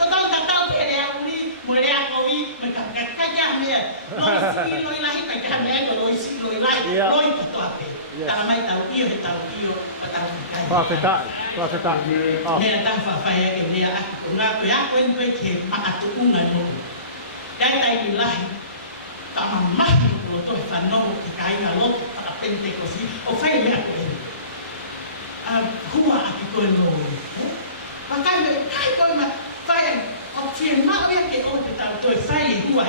Totoo pe ya uri mo ya ko vi ka ya me. Lo ilahi ka ka me lo ilahi lo to ape. Tama mai tau iyo tau kai. Prophesy. Me ta fa ya ke dia ko nga ko ya ko en ke makatu ungan mo. Dai tai ilahi tama mah lo to fa no kai na lo para pente così o fai me ako Hua aki ko no. Makai kai ko ma fai o tien ma ya ke o te tau to fai hua.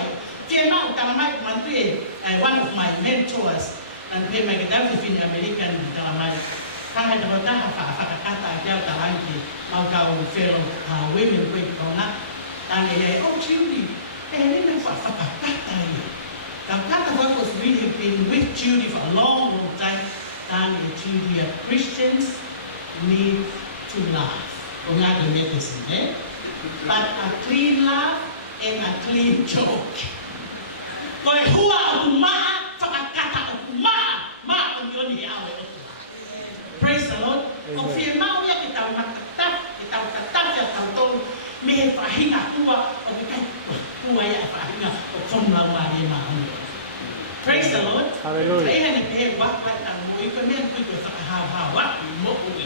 Tien ma ta mai man tu one of my mentors and pay my Gaddafi in American ta mai. Kahit ako whakakata kia tarangi, mau kau fellow women with kona, tangi oh Judy, rin ang whakakata ia. Kakata was really been with Judy for a long, long time. Tangi Judy, Christians need to laugh. Kung nga medicine, eh? But a clean laugh and a clean joke. Kaya hua o maa, whakakata o maa, maa o yun hiawe o tua. Praise the Lord. O whia ya kita matatap, kita tatap ya tau tau, me whahinga tua, o kai tua ya whahinga o whomlau mahi maa. Praise the Lord. Hallelujah. Kaya hana pe wak tang mo, iko mea kuito whakahawa, mo ui.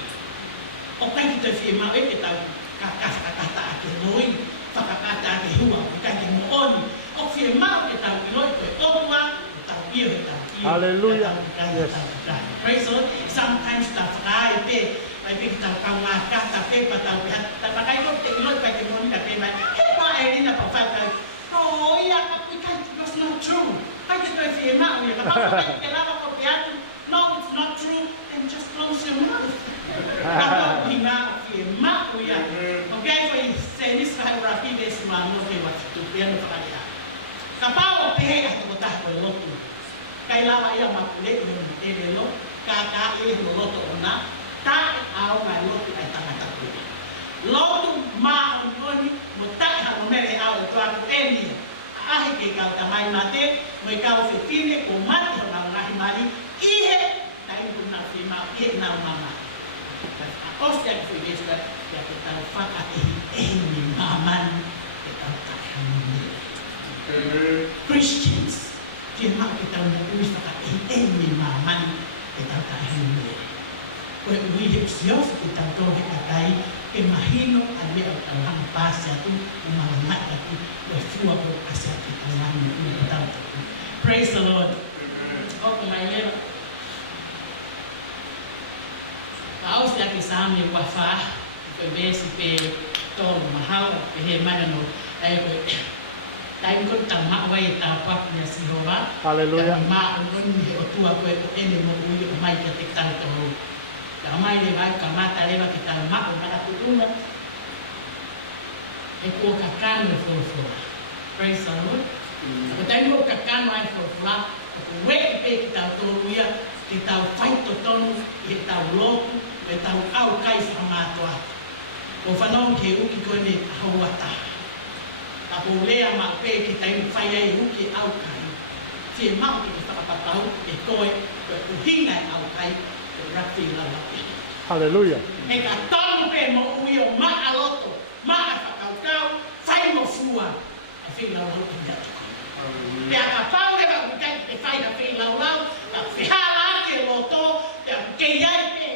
O kai kita whia mau e kita kakata ake noi, whakakata ake hua, o kai ke mo oni. O whia mau ke tau iloi koe otua, tau pio he tau pio. Hallelujah. Yes. Praise the Lord. Sometimes tau whakai pe, mai pe tau kaunga kata pe pa tau pe, tau whakai ko te iloi pai ke moni ka pe mai, he pa e rina pa whakai, no ia kapi kai, that's not true. Kai te toi whia mau ia, ka papa ke lava ko pe atu, no it's not true, then just close your mouth. Kapag hinga whia mau ia, okay, ko i senis kai rapide si mano ke wa tu pe no whakai a. Kapag o pe hea te kotah koe lotu, kai lava ia makule i honi te relo, kaka i ho loto ona, ta e au mai lotu ai tangata koe. Lotu maa o honi, mo tai ha o mere au e tuaku eni, ahe ke kau tamai mate, mo i kau whetine ko mati ho nau ngahi mari, ihe na ingo na whima, ihe nau mama. A ostia ki fui Jesu kai, ia ke tau whaka eni maman, ke tau tahanini. Christians, dia mau kita mengulis kata ini maman kita tak hendak. Kau hidup sios kita tahu katai kemahino ada orang pasca tu memalat tapi bersuah berasal kita lama ini tahu. Praise the Lord. Oh kemarin, kau siapa sami wafah, kau besi pe tol mahal pe mana no, Tayo ko tama way tapak niya si Jehovah. Hallelujah. Tama ang ni otua ko ito ene mo uyo may katiktan to. Kamay ni ba kamata leva kita ma o para tulungan. E ko kakan no fo. Praise the Lord. Ko tayo mo kakan ay fo. We pe kita to uya kita fight to ton kita loku kita au kai sa matwa. Ko fanon ke uki ko ni hawata. Ako lea ma pe kita i whai ai huki au kai. Tia mau ki te whakapatau e koe, koe uhinga au kai, koe rapi lawa. Hallelujah. He ka tonu pe mo uio ma aloto, ma a whakaukau, whai mo fua, a whi lau lau i ngatu koe. Pea ka pau rewa ukai e whai na whi lau lau, a whihala ke loto, pea kei ai pe,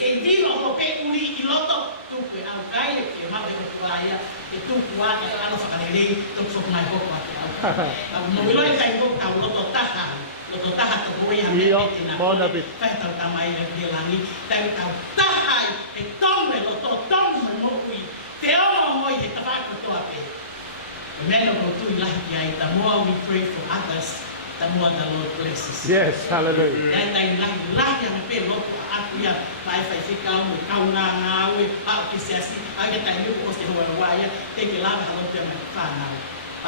kei vino ho pe uri i loto, tuku e au kai, e ke mau e ukuaia, e tuku a e ano whakarere, tuku sok mai hoko a te au kai. Mo ilo e kai hoko au loto taha te boi ha me pete na kone, whai tau tamai e ke langi, tau tau tahai, e tonu e loto, tonu me mo ui, te ono hoi he tawako toa pe. E meno ko tui lahi ki ai, the more we pray for others, the more the Lord blesses. Yes, hallelujah. Dai tai lahi ame pe loko aku ia mai fai fikau me kau nga ngawe au ki siasi ai tai lu ko se hoa waia te ke lava halo pe mai whana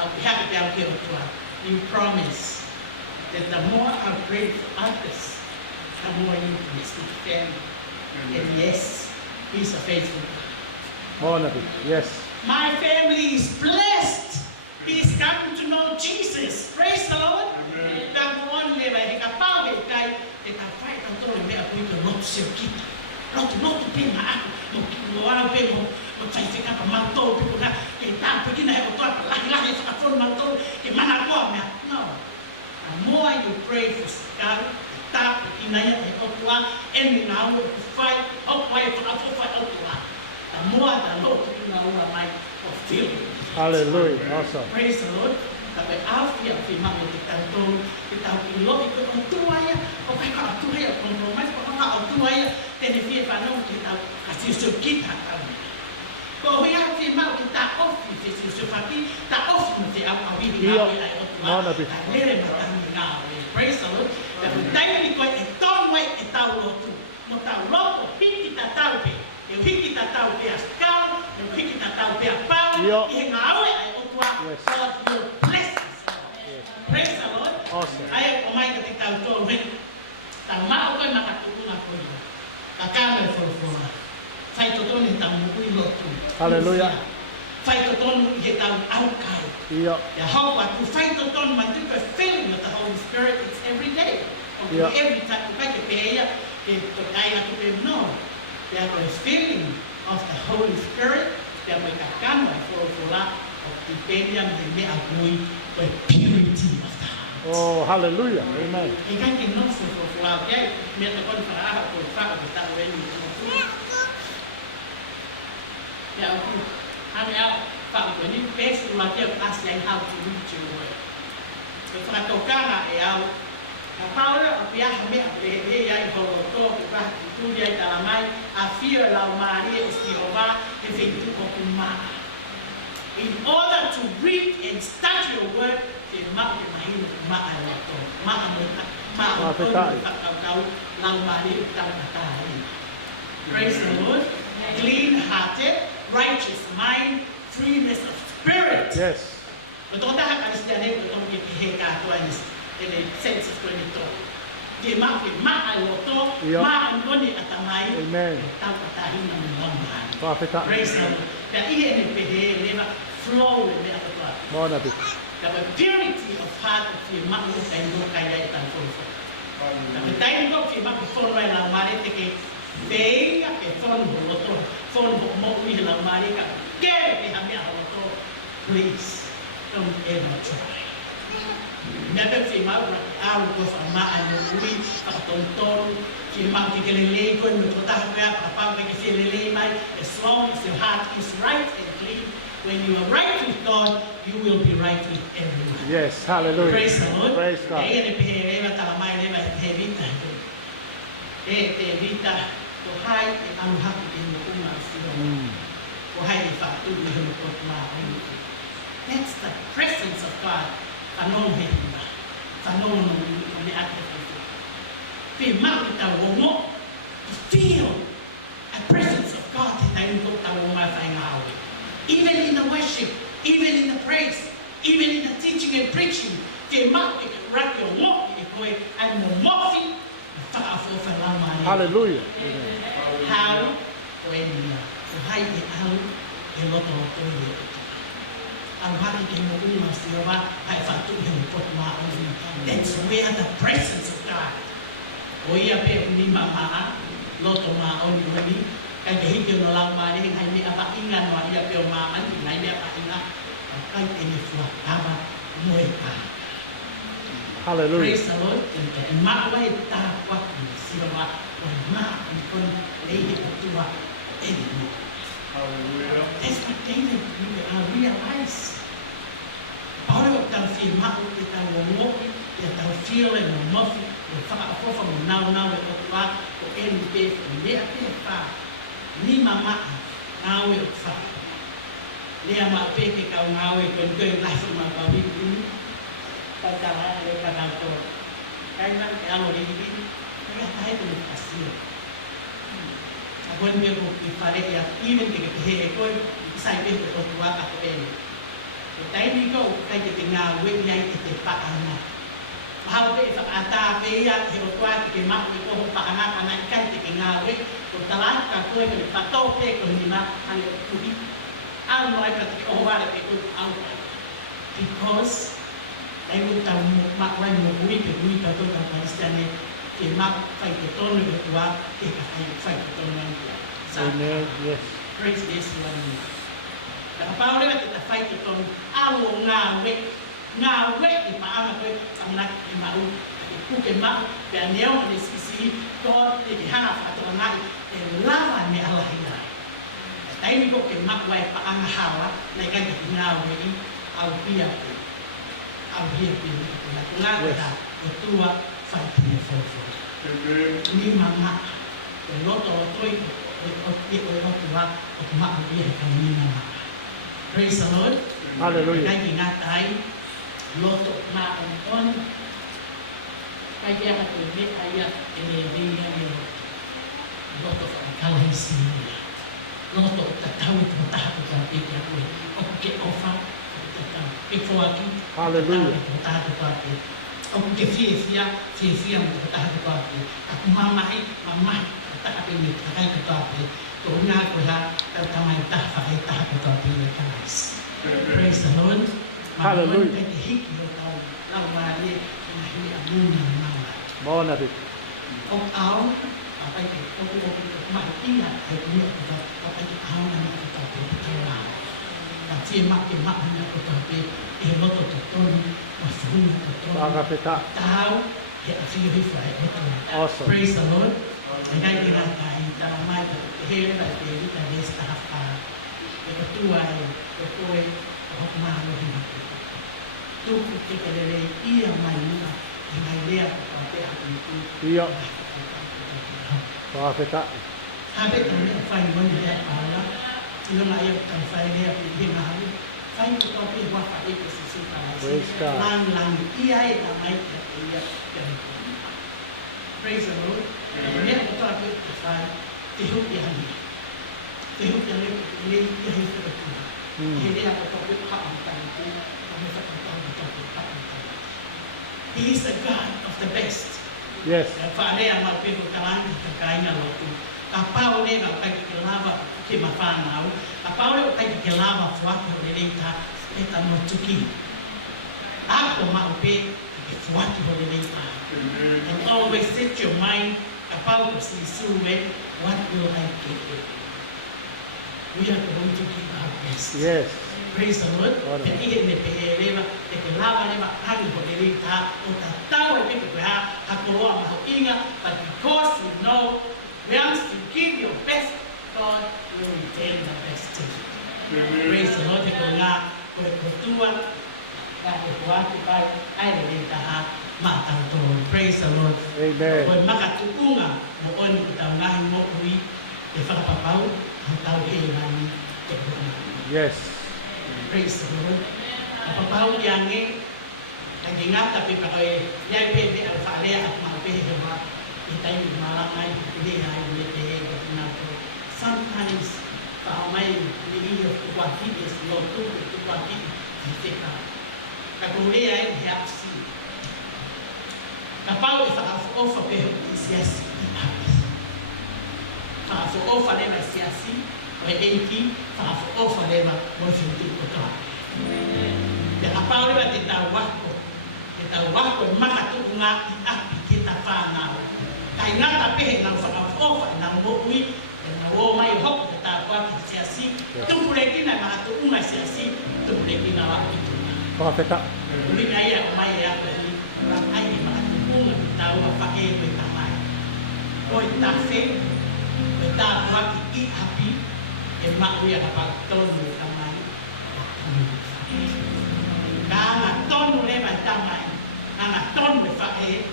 au ki haka te au ke o tua. You promise that the more I pray for others, the more you bless the family. And yes, He's a faithful God. Wonderful. Yes. My family is blessed. He's come to know Jesus. Praise the Lord. Kang on le vai ka pau e kai e ka fai ka toro me a puito no se kita. No pe ma aku. No ara pe mo fai fica pa ma to pe ka e ta pe kina e to la e fa for ma to e mana ko me. No. The more you pray for God, ta kina ya e o tua en na o fai o fai fa o tua. The more the Lord kina o mai of feel. Hallelujah. Awesome. Praise the Lord. Tapi afia firman itu tentu kita ilo itu ontuaya, okai ka ontuaya kompromis, okai ka ontuaya, tenefie fanon kita kasih kita kan. Kau ya firman kita off di sisi fati, tak off mesti apa bibi ngawi ai ontua. Lere matang ngawi. Praise the Lord. Tapi tadi kau eton way etau lotu, motau mai ka te tau tō he. Ta mao koe makatunga koe ia. Ka kāme whorofora. Whai to tōne tau mukui lotu. Hallelujah. Whai to tōnu i he tau aukai. Yeah. Ya hau atu whai to tōnu ma tuka filling with the Holy Spirit. It's every day. Yeah. Every time you make a pēia, ke to kai atu e no. Te ako e filling of the Holy Spirit. Te ako e ka kāme whorofora. O te pēia me mea kui koe purity of the heart. Oh, hallelujah. Amen. E kai ke no whorofora. Kei mea te kone whaaha koe whaka ke tau e ni. Ya aku, kami Pak ini basic lagi as yang how to reach your way. Kalau tokana ya, apa orang apa kami apa ya kalau tu apa itu dia dalam mai afir laumari istiwa efektif kokuma. In order to read and study your word, the mak main mak alato, kau laumari tahu. Praise the Lord. Clean-hearted, righteous mind, freeness of spirit. Yes. Betul tak kalau setiap betul kita kata ini sense itu itu. Dia mak aloto, mak angkoni atamai. Amen. Tahu kata ini mengambil. Prophet. Praise the Lord. Dan ini PH leva flow ini apa? Mau nabi. The purity of heart of your mak itu kaya itu full. Tapi tadi kau mak full lah mari teki. Venga che sono mo mi la marica che mi ha fatto please don't ever try never see my out of ma and we a tonton che ma che le lego e non sta qua papà che se le lei mai as long as your heart is right and clean when you are right with God you will be right with everyone. Yes, hallelujah. Praise the Lord. Praise God. E ne pereva tala mai leva vita e te vita o hai e anu haku te no uma sio. O hai e whātu i hunu kotu mā hunu. That's the presence of God. Whanonu he huna. Whanonu o me ake whātu. Te mau i tau ongo. To feel a presence of God te nai uko tau o mai whainga aue. Even in the worship, even in the praise, even in the teaching and preaching, te mau i raki o moki e koe ai mo moki whaafofa lau mai. Hallelujah. How when you hide it out, you lot of toilet. And what it in the room of Silva, I found to him put my own. That's where the presence of God. We are paying Mama, lot of my own money, and the Higgin allow my name, I made about England, or you have my auntie, I never in the floor, Abba, Moeka. Hallelujah. Praise the Lord. And my way, that what you see about. That's what David realized. All of them feel not what they will walk, they feel and muffy, the far from now, and back to any day from there. Ni mama, now we'll far. Near my baby, now we're going to life from my baby. But I have to. I already tayo ko kasi. Ako hindi ko ipare ya even ke he ko sai pe ko tuwa ka pe. Tayo ni ko kay ke nga we yai ke pa ana. How pe sa ata pe ya ke tuwa ke ma ko pa ana ana kay ke nga we ko talan ka ko ke pa to pe ko ni ma an ko bi. Ano ay ka ko wa pe ko ang because I will tell ma wa mo we pe we ka to ka Kristiane que mak fai ke tonu ke tua ke ka fai ke tonu nang dia. Amen. Yes. Praise this one. Da pa ore ke ta fai ke tonu awo nga we di pa ama ko samna ke mau ku ke ma pe aneo ni sisi ko te hana fa to na e lava me ala hina. Tai ni ko ke mak wai pa anga hawa na ka ke nga we au pia pe. Au pia pe na nga ta tua fai ke fo. Ni mama, el otro estoy, praise the Lord. Hallelujah. Kaya ingatay, loto ma on. Kaya katulad ayat inebigyan niyo. Loto kalahisi niya. Loto tatawid mo tayo sa pigya ko. Okay, ofa. Ikaw aki. Hallelujah. Aku ke fia mo ta ko api. Aku mamai ta api ni ta ko api. Ko nga ko ha ta mai ta fa ta ko api ni guys. Praise the Lord. Hallelujah. Hiki o tau lau wari na hi amuna mawa. Bona bit. O au apa ke o ma ia e ni ko apa ke au na ko ta ko ta. Ta fi ma ke ma na ko ta pe e lo to tonu o fu na ko to. Pakapita. Tau e a fi hi fa e ko. Awesome. Praise the Lord. Ngai ki na kai ta mai he na pe ni ta desta ha. E ko tua e ko e o ma lo hi. Tuku te kelele ia mai nuna e mai lea ko te aku tu. Iya. Pakapita. Habe tu ne fai wani lea ala. Ilo na ia kan fai lea pe hina halu. Fai ko pe wa fa e ko sisi ka lai. Praise God. Lang ia e na mai te ia. Praise the Lord. Ne ko ta pe fai te hu ia ni. Te hu ia ni ia hi fa tu. He lea ko pe ha am ta tu. He is the God of the best. Yes. Fa'ale ama pe ko kalang ka kaina lotu. Kapau ne na kai ki lava ki mafana. Kapau ne kai ki lava fwa ko le leita eta no tuki. Ako ma pe ki fwa ki le leita. And always set your mind about si suwe what will I give you. We are going to give our best. Yes. Praise the Lord. And he ne pe leva te ke lava leva hali ko le leita o ta tau e pe ha hakoa ma inga, but because you know once you give your best, God will return the best to you. Praise the Lord. Ko nga ko ko tua ka ko atu kai ai le leita ha ma ta to. Praise the Lord. Amen. Ko makatuunga mo on ta nga mo ui e fa papau ha tau e nani te ko. Yes. Praise the Lord. Papau yang ni lagi ngata tapi pakai yang pe al fa'alea at ma pe ha itai malang ai ni ai ni te na to. Sometimes pa mai ni yo kuati is lo tu kuati te ka. Ka ko le ai hapsi. Kapau is ofa pe is yes. Fa ofa le va siasi. O enti fa ofa le va mo finti ko ta. Ya apa le va te ta wako. Te ta wako maka tu nga I api kita fa na. Kai ngata pe na fa ofa na mo ui na o mai hok te ta kwa ki siasi. Tu pule ki na ma tu nga siasi. Tu pule ki na wa ki tu. Pakapita. Umi kaya mai ya ko ni ra ai ma tu nga ta wa fa e pe ta mai. O ta fe o ta wa ki I api e ma ui ka pa tonu ta mai. Kanga tonu le mai ta mai. Kanga tonu le fa e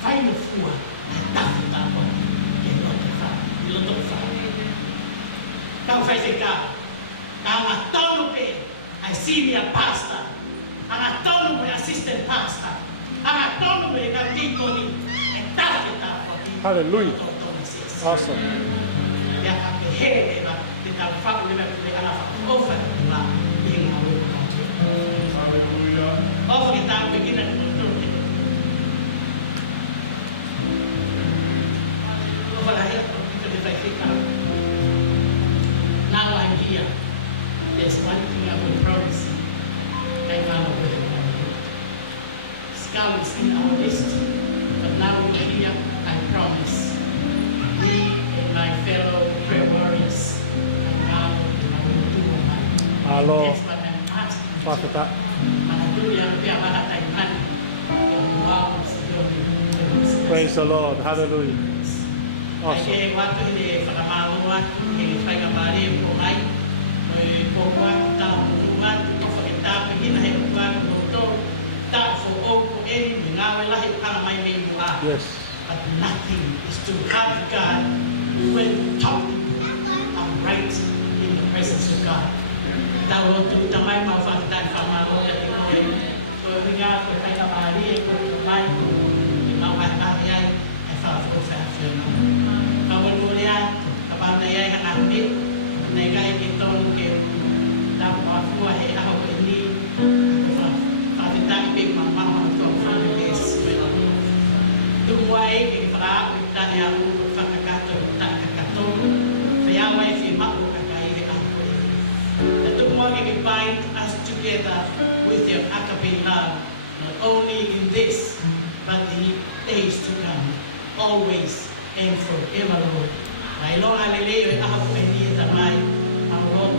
fai no fua. Ta ta ko e no te fa. Lo to fa. Kau fai se ka. Kanga tonu pe ai senior pastor. Kanga tonu pe assistant pastor. Kanga tonu pe ka tiko ni. E ta ta ko. Hallelujah. Awesome. Ya ka pe he eva te ta fa le ba le ana fa ofa la ni nga wo ka. Hallelujah. Ofa kita begin at control. Ofa la he ko te fai fika. Now I'm here. There's one thing I will promise you. I found a way. Scout is in our list. But now we're here, I promise. Me and my fellow prayer warriors. I will do my Alo. That's what I'm asking you. Pakapita. Hallelujah. Praise the Lord. Hallelujah. Awesome. Ay waktu ini pengalaman ini saya kembali mulai membuat tahuan kita begini hai bukan untuk tak for ini mengawalah pengalaman minggu Yes. but nothing is to have God when talking I'm right in the presence of God. Tahu tu tamai mau fakta pengalaman yang ini sehingga kita kembali kembali mau karya Kawan mulia, kapan naya yang ambil, naya kita mungkin dapat buat apa ini, kita ikut mama untuk family. ia ulu whakakato takakato. Whiawai whi mahu kakai he ako e. The tumoge can bind us together with your agape love, not only in this, but the days to come, always and forever, Lord. Mai lo aleleo e aha po e ni e tamai, ang Lord